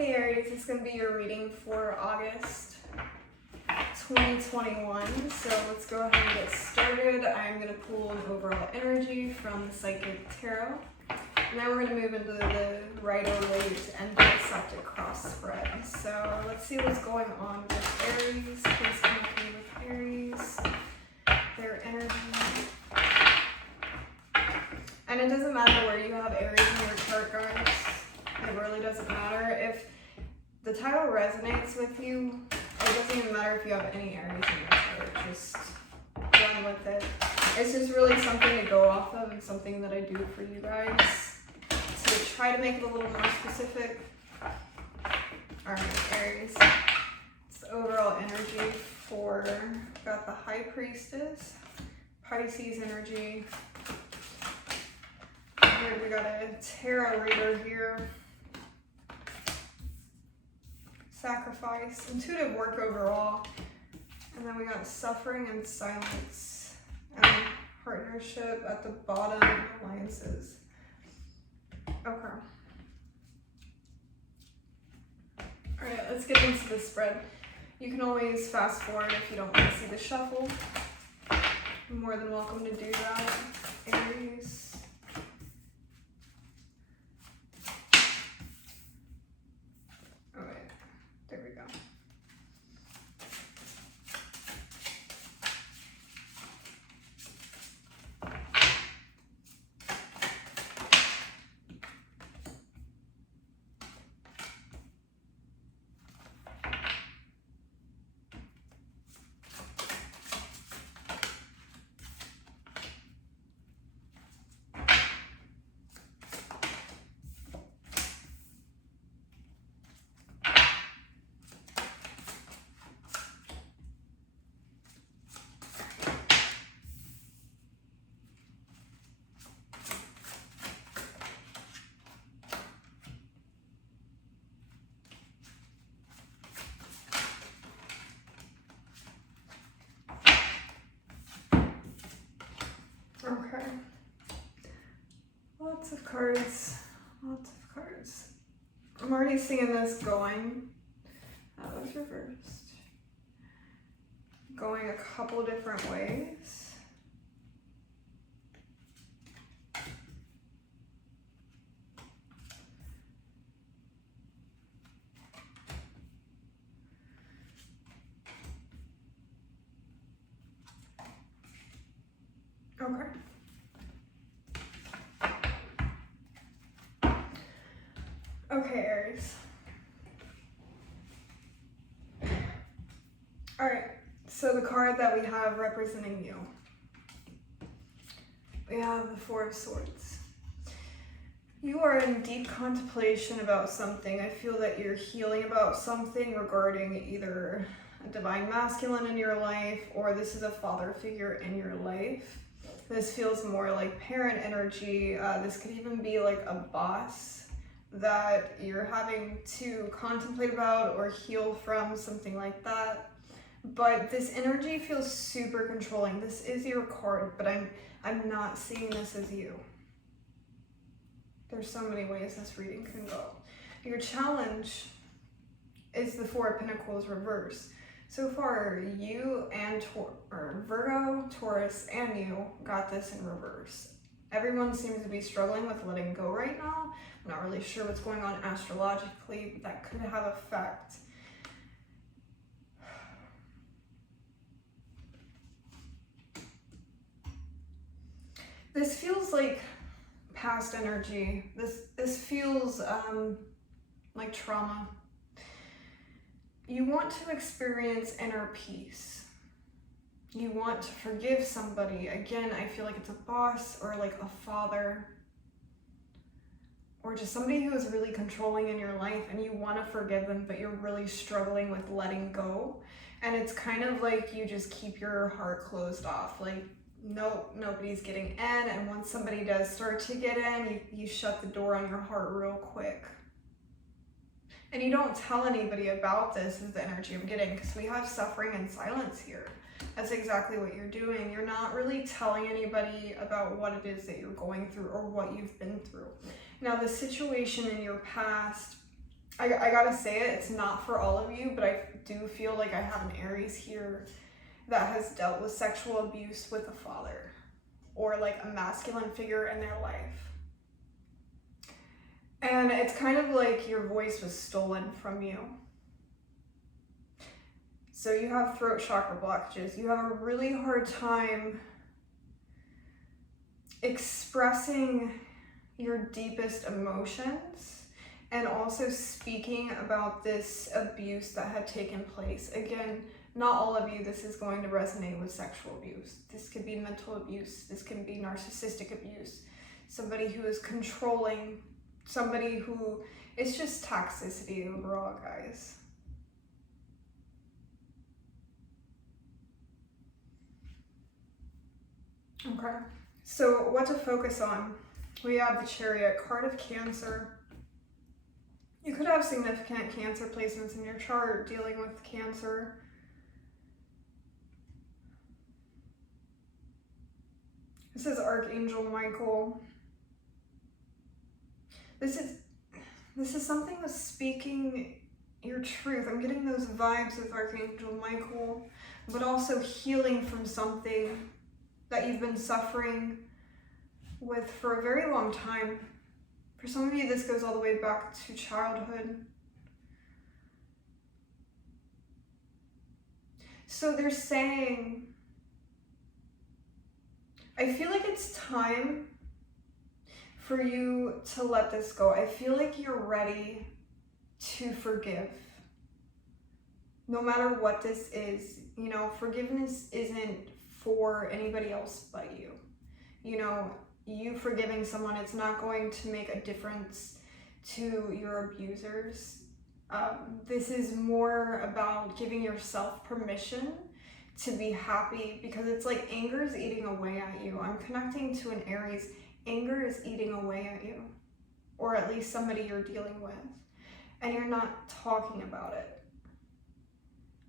Hey Aries, this is going to be your reading for August 2021. So let's go ahead and get started. I'm going to pull an overall energy from the Psychic Tarot. And then we're going to move into the Rider-Waite and dissect cross spread. So let's see what's going on with Aries. Please connect me with Aries, their energy. And it doesn't matter where you have Aries in your chart, guys. It really doesn't matter. If the title resonates with you, it doesn't even matter if you have any Aries in your chart. Just run with it. It's just really something to go off of and something that I do for you guys. So try to make it a little more specific. Alright, Aries. It's the overall energy for, got the High Priestess, Pisces energy. We got a tarot reader here. Sacrifice, intuitive work overall. And then we got suffering and silence. And partnership at the bottom, alliances. Okay. Alright, let's get into the spread. You can always fast forward if you don't want to see the shuffle. You're more than welcome to do that, Aries. There we go. Okay. Lots of cards. Lots of cards. I'm already seeing this going. That was reversed. Going a couple different ways. Okay. Okay, Aries. Alright, so the card that we have representing you. We have the Four of Swords. You are in deep contemplation about something. I feel that you're healing about something regarding either a divine masculine in your life or this is a father figure in your life. This feels more like parent energy. This could even be like a boss that you're having to contemplate about or heal from, something like that. But this energy feels super controlling. This is your card, but I'm not seeing this as you. There's so many ways this reading can go. Your challenge is the Four of Pentacles reverse. So far, you and Virgo, Taurus, and you got this in reverse. Everyone seems to be struggling with letting go right now. I'm not really sure what's going on astrologically, but that could have effect. This feels like past energy. This feels like trauma. You want to experience inner peace. You want to forgive somebody. Again, I feel like it's a boss or like a father or just somebody who is really controlling in your life and you want to forgive them, but you're really struggling with letting go. And it's kind of like you just keep your heart closed off. Like, nope, nobody's getting in. And once somebody does start to get in, you shut the door on your heart real quick. And you don't tell anybody about this is the energy I'm getting, because we have suffering and silence here. That's exactly what you're doing. You're not really telling anybody about what it is that you're going through or what you've been through. Now, the situation in your past I gotta say it, it's not for all of you, but I do feel like I have an Aries here that has dealt with sexual abuse with a father or like a masculine figure in their life. And it's kind of like your voice was stolen from you. So you have throat chakra blockages. You have a really hard time expressing your deepest emotions and also speaking about this abuse that had taken place. Again, not all of you, this is going to resonate with sexual abuse. This could be mental abuse. This can be narcissistic abuse. Somebody who is controlling, somebody who, it's just toxicity overall, guys. Okay, so what to focus on? We have the Chariot, card of Cancer. You could have significant Cancer placements in your chart dealing with Cancer. This is Archangel Michael. This is something with speaking your truth. I'm getting those vibes with Archangel Michael, but also healing from something that you've been suffering with for a very long time. For some of you, this goes all the way back to childhood. So they're saying, I feel like it's time for you to let this go. I feel like you're ready to forgive. No matter what this is, you know, forgiveness isn't for anybody else but you. You know, you forgiving someone, it's not going to make a difference to your abusers. This is more about giving yourself permission to be happy, because it's like anger is eating away at you. I'm connecting to an Aries. Anger is eating away at you, or at least somebody you're dealing with, and you're not talking about it.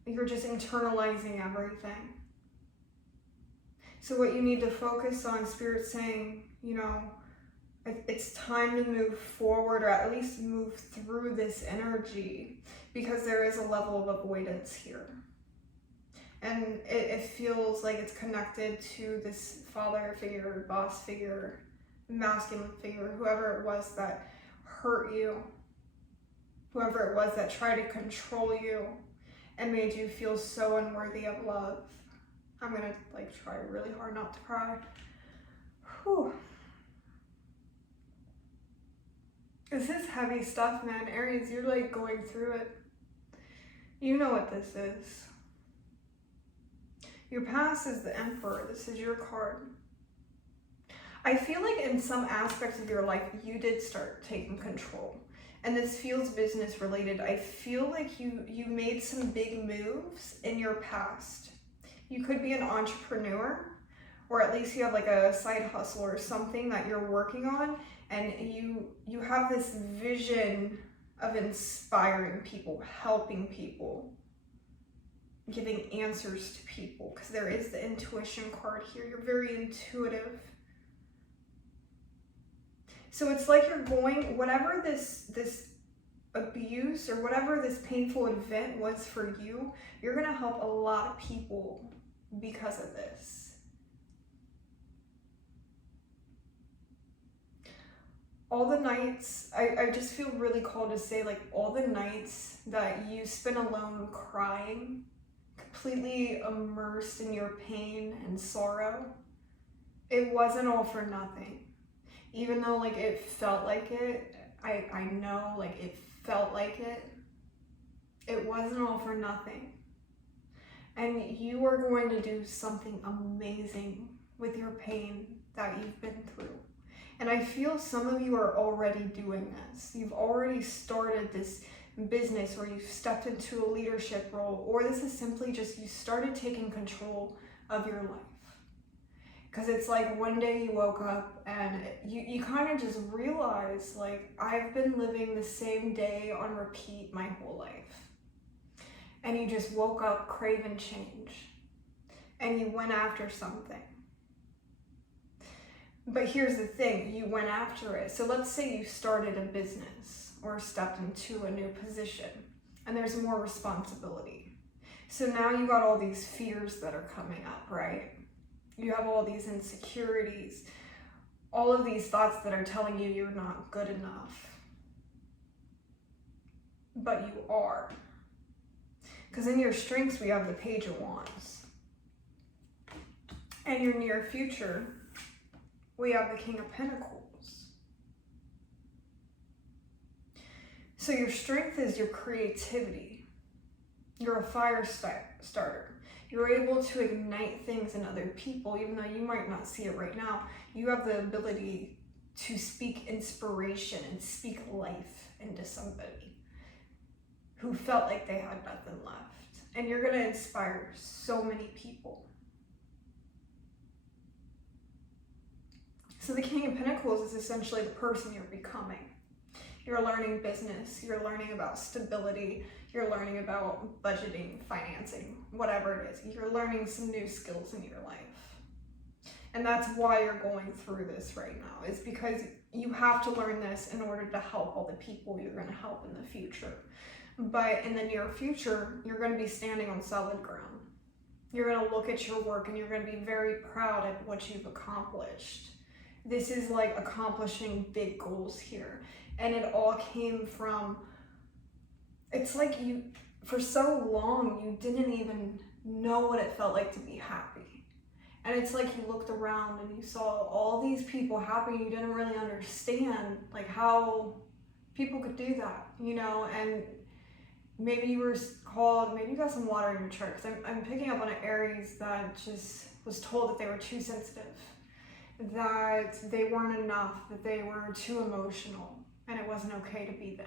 You're just internalizing everything. So what you need to focus on, Spirit's saying, you know, it's time to move forward, or at least move through this energy, because there is a level of avoidance here. And it feels like it's connected to this father figure, boss figure, masculine figure, whoever it was that hurt you, whoever it was that tried to control you and made you feel so unworthy of love. I'm gonna like try really hard not to cry. Whew. This is heavy stuff, man. Aries, you're like going through it. You know what this is. Your past is the Emperor. This is your card. I feel like in some aspects of your life, you did start taking control. And this feels business related. I feel like you made some big moves in your past. You could be an entrepreneur, or at least you have like a side hustle or something that you're working on, and you have this vision of inspiring people, helping people, giving answers to people, because there is the intuition card here. You're very intuitive. So it's like you're going, whatever this abuse or whatever this painful event was for you, you're gonna help a lot of people because of this. All the nights, I just feel really called to say, like, all the nights that you spent alone crying, completely immersed in your pain and sorrow, it wasn't all for nothing. Even though like it felt like it, I know like it felt like it wasn't all for nothing. And you are going to do something amazing with your pain that you've been through. And I feel some of you are already doing this. You've already started this business, or you've stepped into a leadership role, or this is simply just you started taking control of your life. Because it's like one day you woke up and you kind of just realize, like, I've been living the same day on repeat my whole life. And you just woke up craving change. And you went after something. But here's the thing, you went after it. So let's say you started a business, or stepped into a new position, and there's more responsibility. So now you got all these fears that are coming up, right? You have all these insecurities, all of these thoughts that are telling you you're not good enough. But you are. Because in your strengths, we have the Page of Wands. And your near future, we have the King of Pentacles. So your strength is your creativity. You're a fire starter. You're able to ignite things in other people, even though you might not see it right now. You have the ability to speak inspiration and speak life into somebody who felt like they had nothing left. And you're going to inspire so many people. So the King of Pentacles is essentially the person you're becoming. You're learning business, you're learning about stability, you're learning about budgeting, financing, whatever it is. You're learning some new skills in your life. And that's why you're going through this right now, is because you have to learn this in order to help all the people you're going to help in the future. But in the near future, you're going to be standing on solid ground. You're going to look at your work and you're going to be very proud of what you've accomplished. This is like accomplishing big goals here. And it all came from, it's like you, for so long, you didn't even know what it felt like to be happy. And it's like you looked around and you saw all these people happy and you didn't really understand like how people could do that, you know. And maybe you were called, maybe you got some water in your chart, because I'm picking up on an Aries that just was told that they were too sensitive, that they weren't enough, that they were too emotional, and it wasn't okay to be them.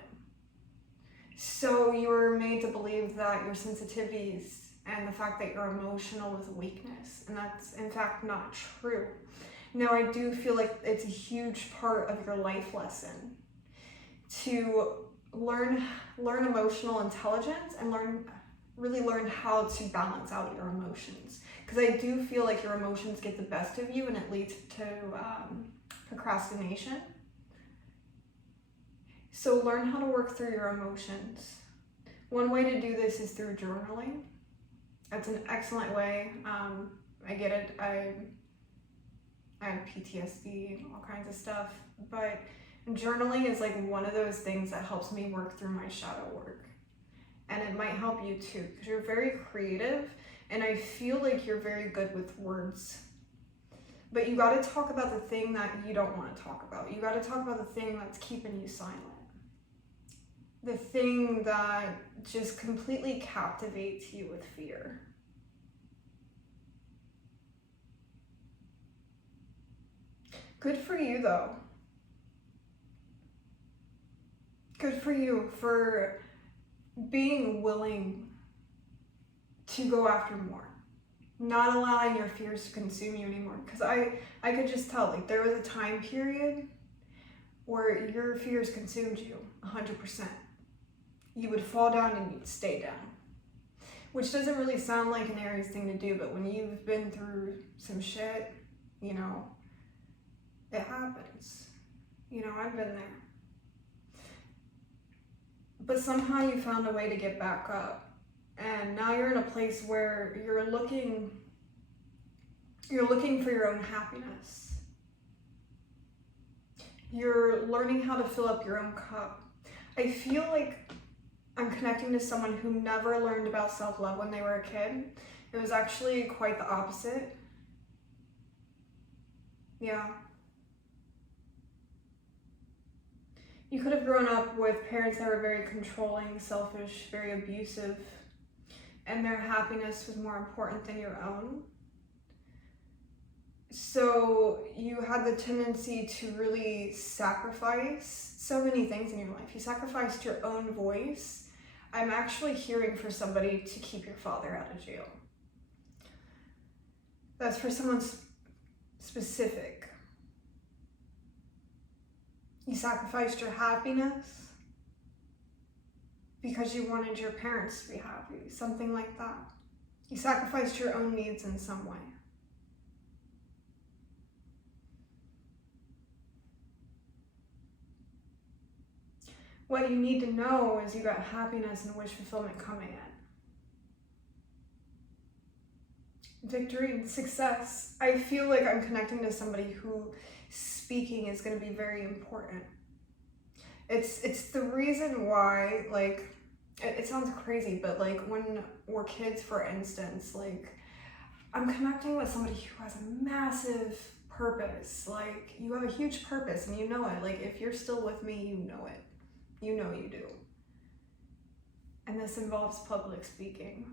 So you were made to believe that your sensitivities and the fact that you're emotional is a weakness, and that's in fact not true. Now, I do feel like it's a huge part of your life lesson to learn emotional intelligence and really learn how to balance out your emotions. Because I do feel like your emotions get the best of you and it leads to procrastination. So learn how to work through your emotions. One way to do this is through journaling. That's an excellent way. I get it. I have PTSD, all kinds of stuff, but journaling is like one of those things that helps me work through my shadow work. And it might help you too, because you're very creative and I feel like you're very good with words. But you got to talk about the thing that you don't want to talk about. You got to talk about the thing that's keeping you silent. The thing that just completely captivates you with fear. Good for you though. Good for you for being willing to go after more. Not allowing your fears to consume you anymore. Because I could just tell, like, there was a time period where your fears consumed you 100%. You would fall down and you'd stay down. Which doesn't really sound like an Aries thing to do, but when you've been through some shit, you know, it happens. You know, I've been there. But somehow you found a way to get back up. And now you're in a place where you're looking for your own happiness. You're learning how to fill up your own cup. I feel like I'm connecting to someone who never learned about self-love when they were a kid. It was actually quite the opposite. Yeah. You could have grown up with parents that were very controlling, selfish, very abusive, and their happiness was more important than your own. So you had the tendency to really sacrifice so many things in your life. You sacrificed your own voice. I'm actually hearing for somebody to keep your father out of jail. That's for someone specific. You sacrificed your happiness because you wanted your parents to be happy, something like that. You sacrificed your own needs in some way. What you need to know is you got happiness and wish fulfillment coming in. Victory and success. I feel like I'm connecting to somebody who speaking is going to be very important. It's the reason why, like, it sounds crazy, but like when we're kids, for instance, like I'm connecting with somebody who has a massive purpose. Like, you have a huge purpose and you know it. Like, if you're still with me, you know it. You know you do. And this involves public speaking.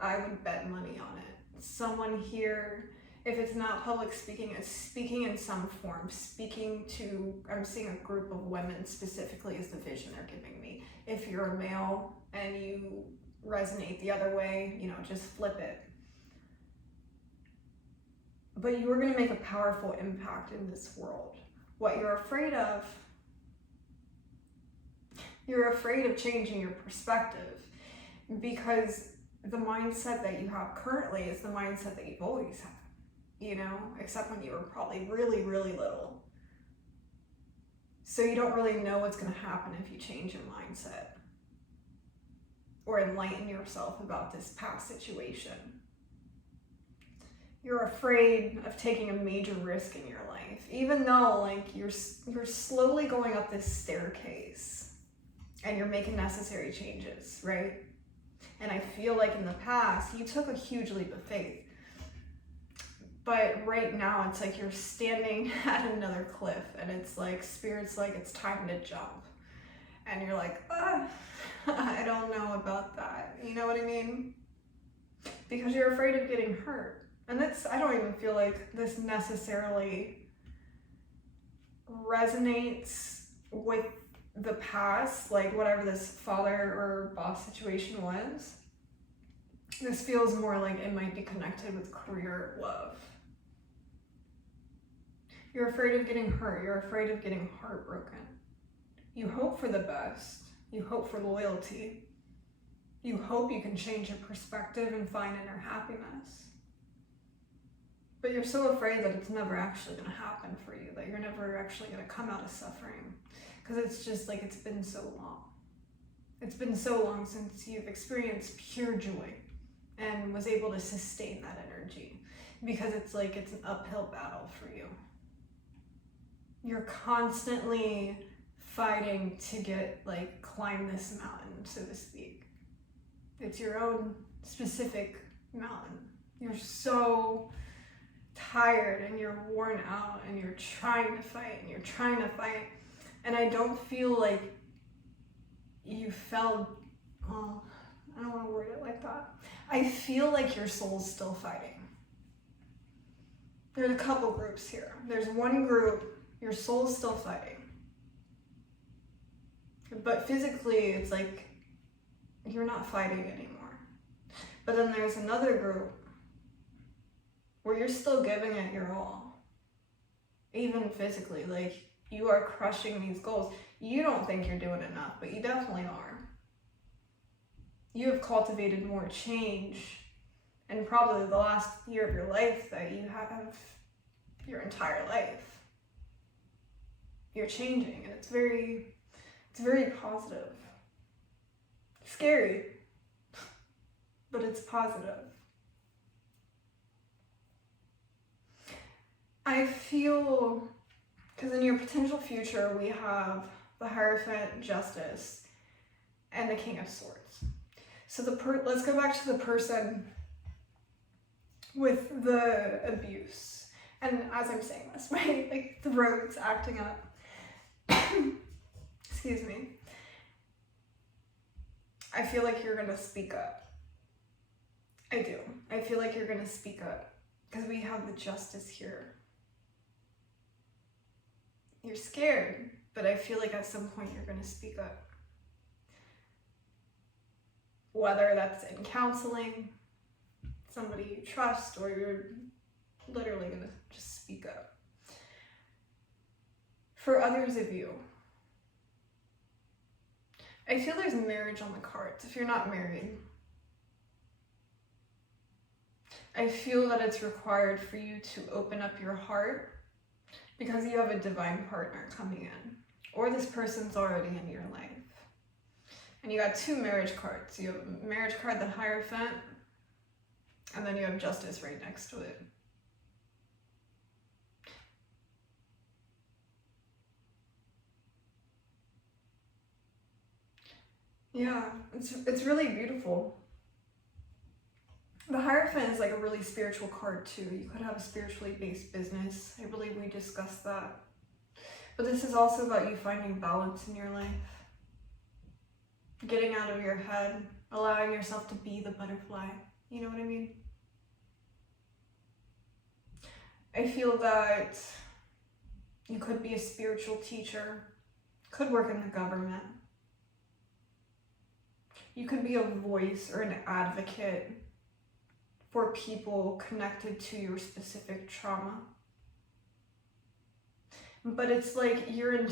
I would bet money on it. Someone here, if it's not public speaking, it's speaking in some form. Speaking to, I'm seeing a group of women specifically is the vision they're giving me. If you're a male and you resonate the other way, you know, just flip it. But you are going to make a powerful impact in this world. What you're afraid of, you're afraid of changing your perspective, because the mindset that you have currently is the mindset that you've always had, you know, except when you were probably really, really little. So you don't really know what's going to happen if you change your mindset or enlighten yourself about this past situation. You're afraid of taking a major risk in your life, even though like you're slowly going up this staircase and you're making necessary changes, right? And I feel like in the past, you took a huge leap of faith. But right now, it's like you're standing at another cliff and it's like, Spirit's like, it's time to jump. And you're like, I don't know about that. You know what I mean? Because you're afraid of getting hurt. And that's, I don't even feel like this necessarily resonates with the past, like whatever this father or boss situation was. This feels more like it might be connected with career love. You're afraid of getting hurt. You're afraid of getting heartbroken. You hope for the best. You hope for loyalty. You hope you can change your perspective and find inner happiness. But you're so afraid that it's never actually going to happen for you, that you're never actually going to come out of suffering. Because it's just like, it's been so long. It's been so long since you've experienced pure joy and was able to sustain that energy. Because it's like, it's an uphill battle for you. You're constantly fighting to get, like, climb this mountain, so to speak. It's your own specific mountain. You're so tired and you're worn out and you're trying to fight and you're trying to fight. And I don't feel like you felt, oh, I don't want to word it like that. I feel like your soul's still fighting. There's a couple groups here. There's one group, your soul's still fighting. But physically, it's like you're not fighting anymore. But then there's another group where you're still giving it your all. Even physically, like you are crushing these goals. You don't think you're doing enough, but you definitely are. You have cultivated more change in probably the last year of your life that you have your entire life. You're changing, and it's very positive. Scary, but it's positive. I feel, because in your potential future, we have the Hierophant, Justice, and the King of Swords. So let's go back to the person with the abuse. And as I'm saying this, right, like the throat's acting up. Excuse me. I feel like you're gonna speak up. I do. I feel like you're gonna speak up because we have the Justice here. You're scared, but I feel like at some point you're gonna speak up. Whether that's in counseling, somebody you trust, or you're literally gonna just speak up. For others of you, I feel there's marriage on the cards if you're not married. I feel that it's required for you to open up your heart because you have a divine partner coming in, or this person's already in your life. And you got 2 marriage cards. You have a marriage card, the Hierophant, and then you have Justice right next to it. Yeah, it's really beautiful. The Hierophant is like a really spiritual card too. You could have a spiritually based business. I believe we discussed that. But this is also about you finding balance in your life. Getting out of your head, allowing yourself to be the butterfly. You know what I mean? I feel that you could be a spiritual teacher, could work in the government. You could be a voice or an advocate for people connected to your specific trauma. But it's like you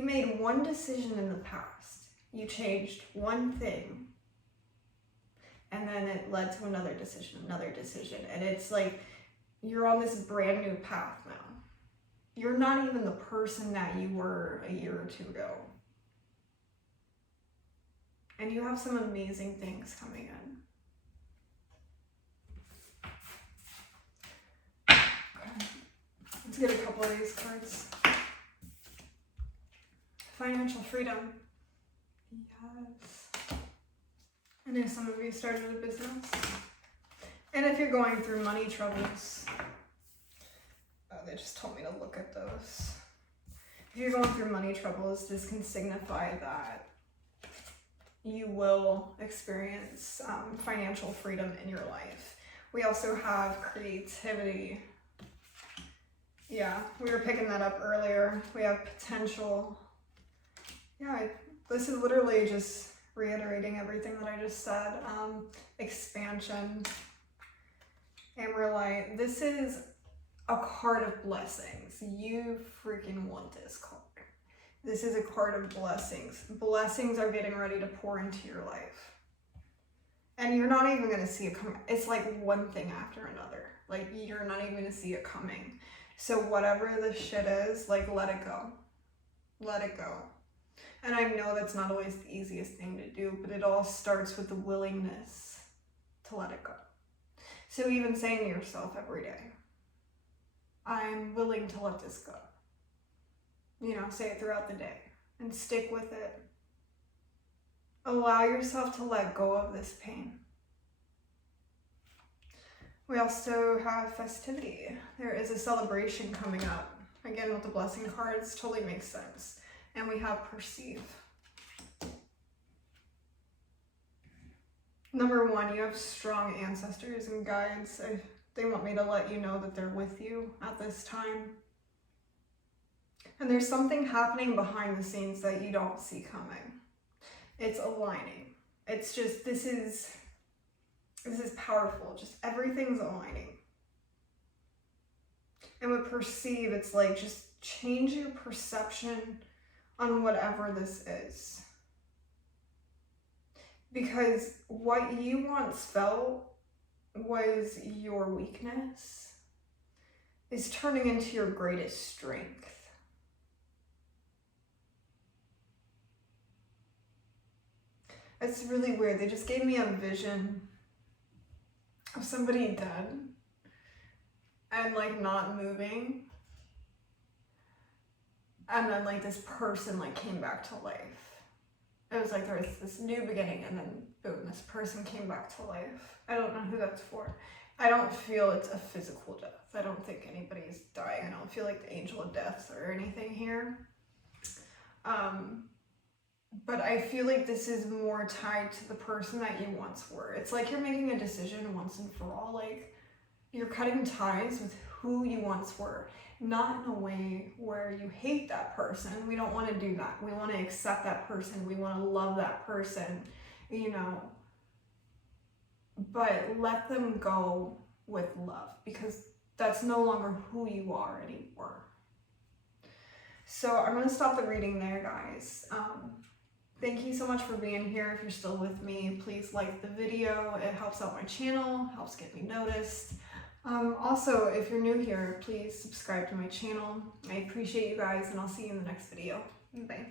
made one decision in the past. You changed one thing. And then it led to another decision. And it's like you're on this brand new path now. You're not even the person that you were a year or 2 ago. And you have some amazing things coming in. Okay. Let's get a couple of these cards. Financial freedom. Yes. I know some of you started a business. And if you're going through money troubles, they just told me to look at those. If you're going through money troubles, this can signify that you will experience financial freedom in your life. We also have creativity. Yeah, we were picking that up earlier. We have potential. Yeah, this is literally just reiterating everything that I just said. Expansion. Amberlight. This is a card of blessings. You freaking want this card. This is a card of blessings. Blessings are getting ready to pour into your life. And you're not even going to see it come. It's like one thing after another. Like you're not even going to see it coming. So whatever the shit is, like let it go. Let it go. And I know that's not always the easiest thing to do, but it all starts with the willingness to let it go. So even saying to yourself every day, I'm willing to let this go. You know, say it throughout the day and stick with it. Allow yourself to let go of this pain. We also have festivity. There is a celebration coming up. Again, with the blessing cards, totally makes sense. And we have perceive. Number 1, you have strong ancestors and guides. They want me to let you know that they're with you at this time. And there's something happening behind the scenes that you don't see coming. It's aligning. It's just, this is powerful. Just everything's aligning. And with perceive, it's like just change your perception on whatever this is. Because what you once felt was your weakness is turning into your greatest strength. It's really weird. They just gave me a vision of somebody dead and like not moving. And then like this person like came back to life. It was like there was this new beginning and then boom, this person came back to life. I don't know who that's for. I don't feel it's a physical death. I don't think anybody's dying. I don't feel like the angel of death or anything here. But I feel like this is more tied to the person that you once were. It's like you're making a decision once and for all. Like you're cutting ties with who you once were. Not in a way where you hate that person. We don't want to do that. We want to accept that person. We want to love that person, you know. But let them go with love because that's no longer who you are anymore. So I'm going to stop the reading there, guys. Thank you so much for being here. If you're still with me, please like the video. It helps out my channel, helps get me noticed. Also, if you're new here, please subscribe to my channel. I appreciate you guys, and I'll see you in the next video. Bye.